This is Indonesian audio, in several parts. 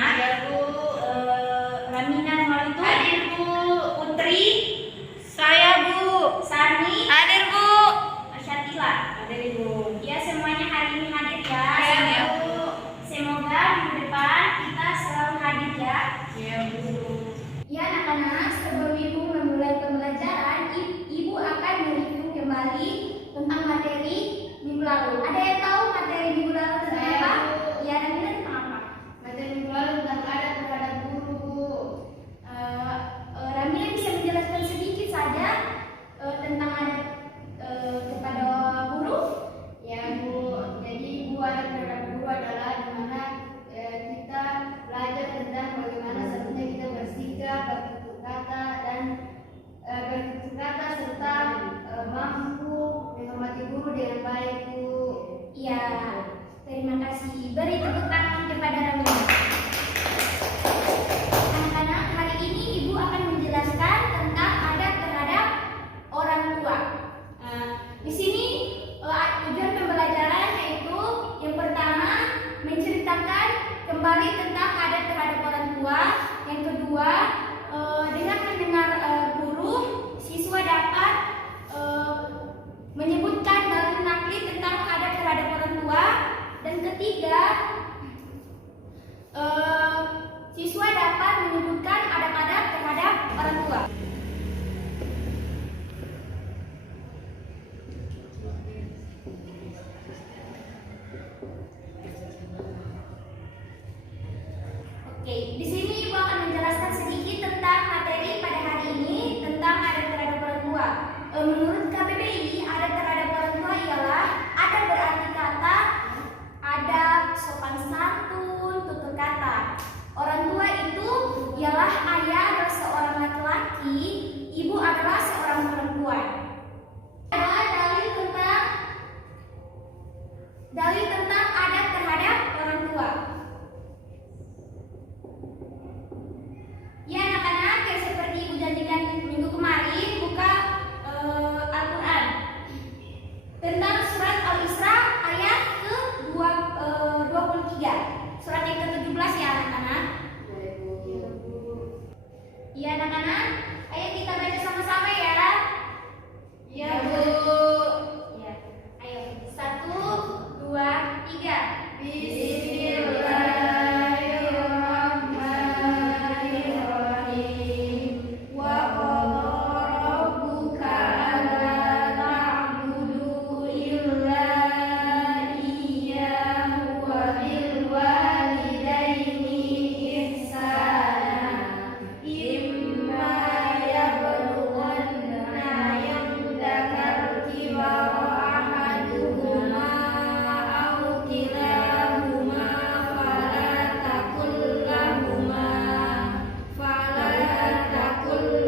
anak-anak. Ya Bu. Ramina malam itu. Hadir Bu. Putri. Saya Bu. Sani. Hadir Bu. Syatila. Hadir Bu. Ya, semuanya hari ini hadir ya. Ya Bu. Semoga minggu depan kita selalu hadir ya. Ya Bu. Ya anak-anak, sebelum Ibu memulai pembelajaran, Ibu akan mereview kembali tentang materi minggu lalu. Ada yang tahu materi minggu lalu tentang Saya, apa? Bu. Ya, Ramina tentang apa? Materi minggu lalu tentang adab terhadap guru Bu. Ramina bisa menjelaskan sedikit saja tentang adab kepada guru? Ya Bu. Jadi Bu, adab terhadap guru adalah di mana kita belajar tentang bagaimana seharusnya kita bersikap, bertutur kata dan bertutur kata serta mampu menghormati guru dengan baik Bu. Ya, terima kasih. Beri tepuk tangan kepada Ramina. Anak-anak, hari ini Ibu akan menjelaskan tentang adab terhadap orang tua. Di sini tujuan pembelajaran yaitu yang pertama menceritakan kembali tentang adab terhadap orang tua. Yang kedua, dengan mendengar guru, siswa dapat menyebutkan dalil nakli tentang adab terhadap orang tua. Dan ketiga, siswa dapat menyebutkan adab-adab terhadap orang tua. Oke, di sini Ibu akan menjelaskan sedikit tentang materi pada hari ini tentang adab terhadap orang tua. Menurut KBBI, adab terhadap orang tua ialah adab berarti kata, adab, sopan santun, tutur kata. Orang tua itu ialah ayah adalah seorang laki-laki, ibu adalah seorang perempuan. Adalah dalil tentang adab terhadap orang tua. Ya anak-anak, kayak seperti Ibu janjikan minggu kemarin, buka Al-Quran tentang surat Al-Isra ayat ke-23, surat yang ke-17 ya anak-anak. Ya anak-anak, ayo kita baca sama-sama ya. Ya Bu. Ya, ayo 1, 2, 3. Bismillahirrahmanirrahim. Wa qadha rabbuka alla ta'budu illa iyyahu wa bil walidayni ihsana. Imma yablughanna 'indakal kibara ahaduhuma aw kilahuma fala taqul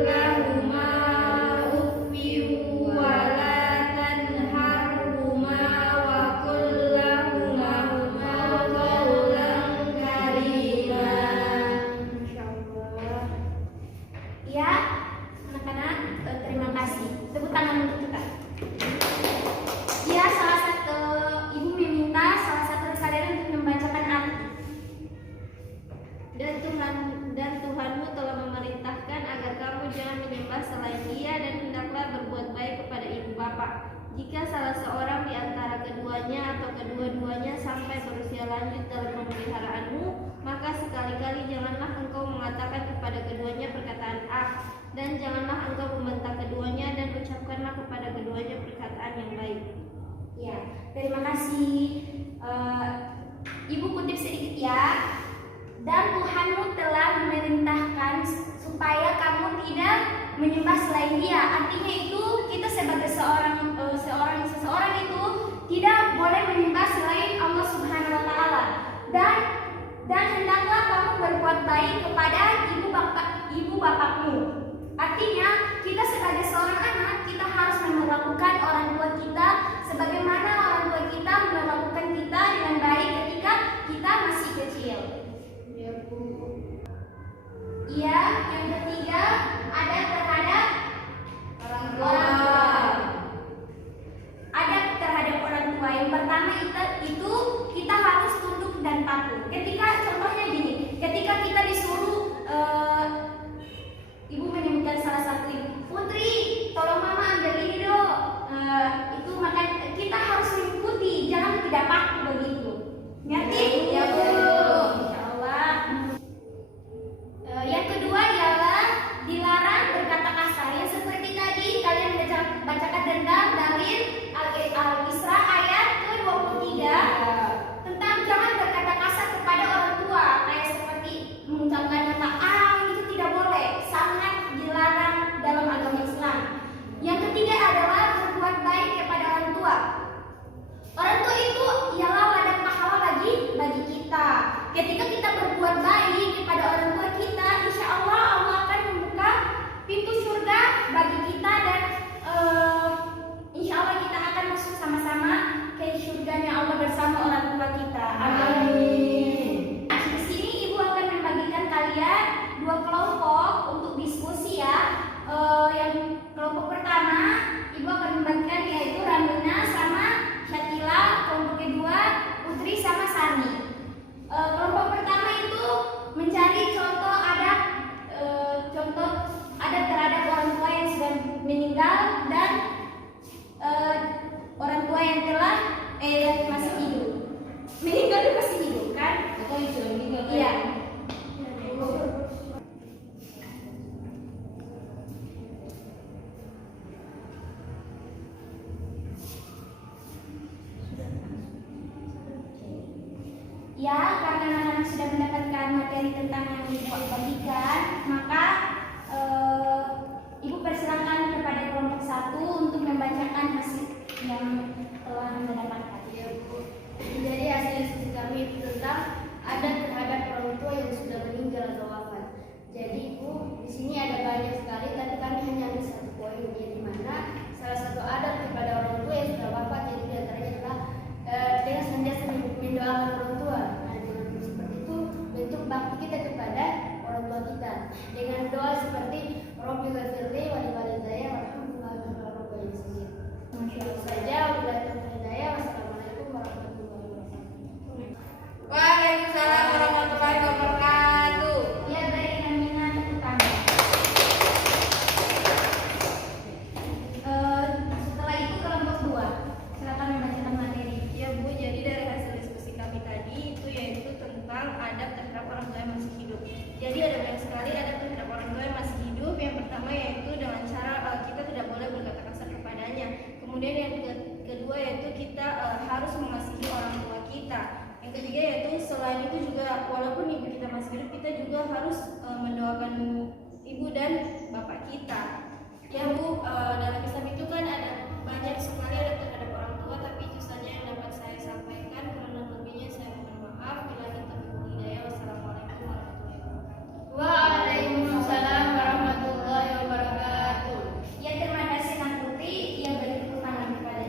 lahuma uffin wa la tanharhuma wa qul lahuma qawlan karima. Masyaallah. Ya, anak-anak, terima kasih. Tepuk tangan untuk kita. Ya, Ibu meminta salah satu dari kalian untuk membacakan arti. Dan Tuhanmu telah memerintahkan agar kamu jangan menyembah selain Dia dan hendaklah berbuat baik kepada ibu bapa. Jika salah seorang di antara keduanya atau kedua-duanya sampai berusia lanjut dalam pemeliharaanmu, maka sekali-kali janganlah engkau mengatakan kepada keduanya perkataan dan janganlah engkau membentak keduanya dan ucapkanlah kepada keduanya perkataan yang baik. Ya, terima kasih. Ibu kutip sedikit ya. Dan Tuhanmu telah memerintahkan supaya kamu tidak menyembah selain Dia. Artinya itu kita sebagai seseorang itu tidak boleh menyembah selain Allah Subhanahu wa taala. Dan hendaklah kamu berbuat baik kepada ibu bapakmu. Artinya kita sebagai seorang anak kita harus memperlakukan orang tua kita sebagaimana orang tua kita memperlakukan kita dengan baik ketika kita masih kecil. Ya Bu. Iya, yang ketiga adab terhadap Orang orang tua. tua. Adab terhadap orang tua yang pertama itu kita harus tunduk dan patuh. Ketika contohnya gini, ketika berbuat baik kepada orang tua kita, insya Allah Allah akan membuka pintu surga bagi kita dan insya Allah kita akan masuk sama-sama ke surganya Allah bersama orang tua kita. Amin. Di sini ibu akan membagikan kalian dua kelompok untuk diskusi ya. Yang kelompok pertama ibu akan membagikan yaitu Ramina sama Syakila, kelompok kedua Putri sama Sani. Kelompok pertama itu mencari contoh adat terhadap orang tua yang sudah meninggal dan orang tua yang telah yang masih hidup. Meninggal dan masih hidup kan? Atau yang sudah meninggal kan? Iya. Ya, karena anak-anak sudah mendapatkan materi tentang yang ibu bagikan, maka ibu persilakan kepada kelompok satu untuk membacakan hasil yang telah mendapatkan. Ya Bu, jadi hasil diskusi kami itu tentang adat terhadap orang tua yang sudah meninggal atau wafat. Jadi Bu, di sini ada banyak sekali, tapi kami hanya ambil satu poin, di mana salah satu adat kepada orang tua yang sudah wafat, jadi diantaranya adalah dengan senantiasa mendoakan orang tua. Nah, dengan seperti itu bentuk bakti kita kepada orang tua kita dengan doa seperti Rabbi ghafirli wa li walidayya warhamhuma kama rabbayani shaghira. Itu saja, wabillahi hidayah. Wassalamualaikum warahmatullahi wabarakatuh. Waalaikumsalam warahmatullahi wabarakatuh. Ya, dari Ramina utama. Setelah itu kelompok dua, silakan membacakan materi. Ya Bu, jadi dari hasil diskusi kami tadi itu yaitu tentang adab terhadap orang tua yang masih hidup. Jadi ada banyak sekali adab terhadap orang tua yang masih hidup. Yang pertama yaitu dengan cara kita tidak boleh berkata kasar kepadanya. Kemudian yang kedua yaitu kita harus mengasihi orang tua kita. Yang ketiga yaitu selain itu juga walaupun ibu kita masih hidup, kita juga harus mendoakan ibu dan bapak kita. Ya Bu, dalam Islam itu kan ada banyak sekali adab terhadap orang tua, tapi itu saja yang dapat saya sampaikan. Karena lebihnya saya mohon maaf. Bila kita hidayah. Wassalamualaikum warahmatullahi wabarakatuh. Waalaikumsalam warahmatullahi wabarakatuh. Ya, terima kasih Kang Putri. Ya, beri tepuk tangan kepada.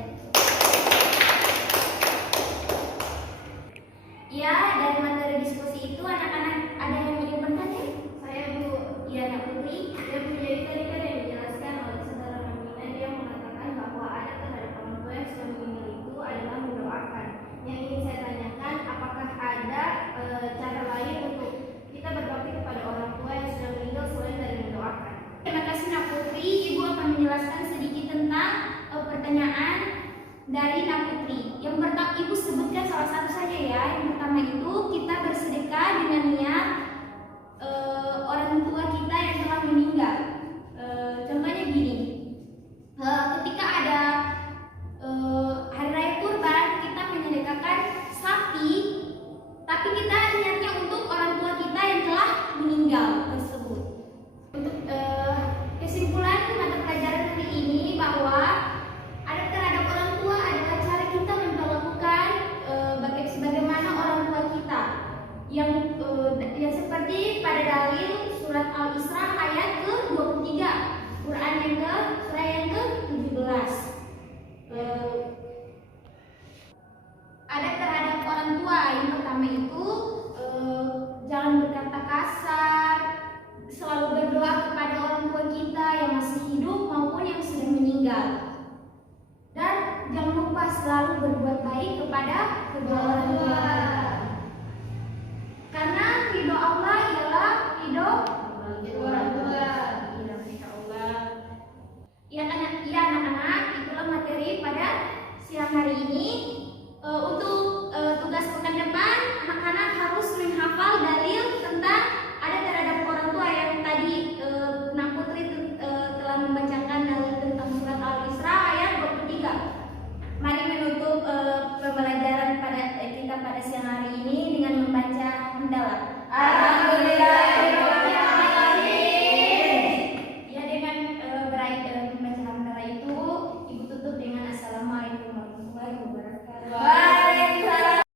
Ya, dari materi diskusi itu anak-anak ada yang ingin bertanya? Saya Bu. Ya, Kak Putri. Ya Bu, jadi tadi kan yang dijelaskan oleh saudara Ramina, dia mengatakan bahwa adab terhadap orang tua yang sudah meninggal itu adalah mendoakan. Yang ingin saya tanyakan, apakah ada cara lain untuk kita berbakti kepada orang tua yang sudah meninggal selain dari mendoakan? Terima kasih Nak Putri. Ibu akan menjelaskan sedikit tentang pertanyaan dari Nak Putri. Yang pertama Ibu sebutkan salah satu saja ya. Yang pertama itu kita bersedekah dengan niat orang tua kita yang telah meninggal. Contohnya gini, ketika ada hari raya kurban, kita menyedekahkan sapi, tapi kita niatnya untuk orang tua kita yang telah meninggal.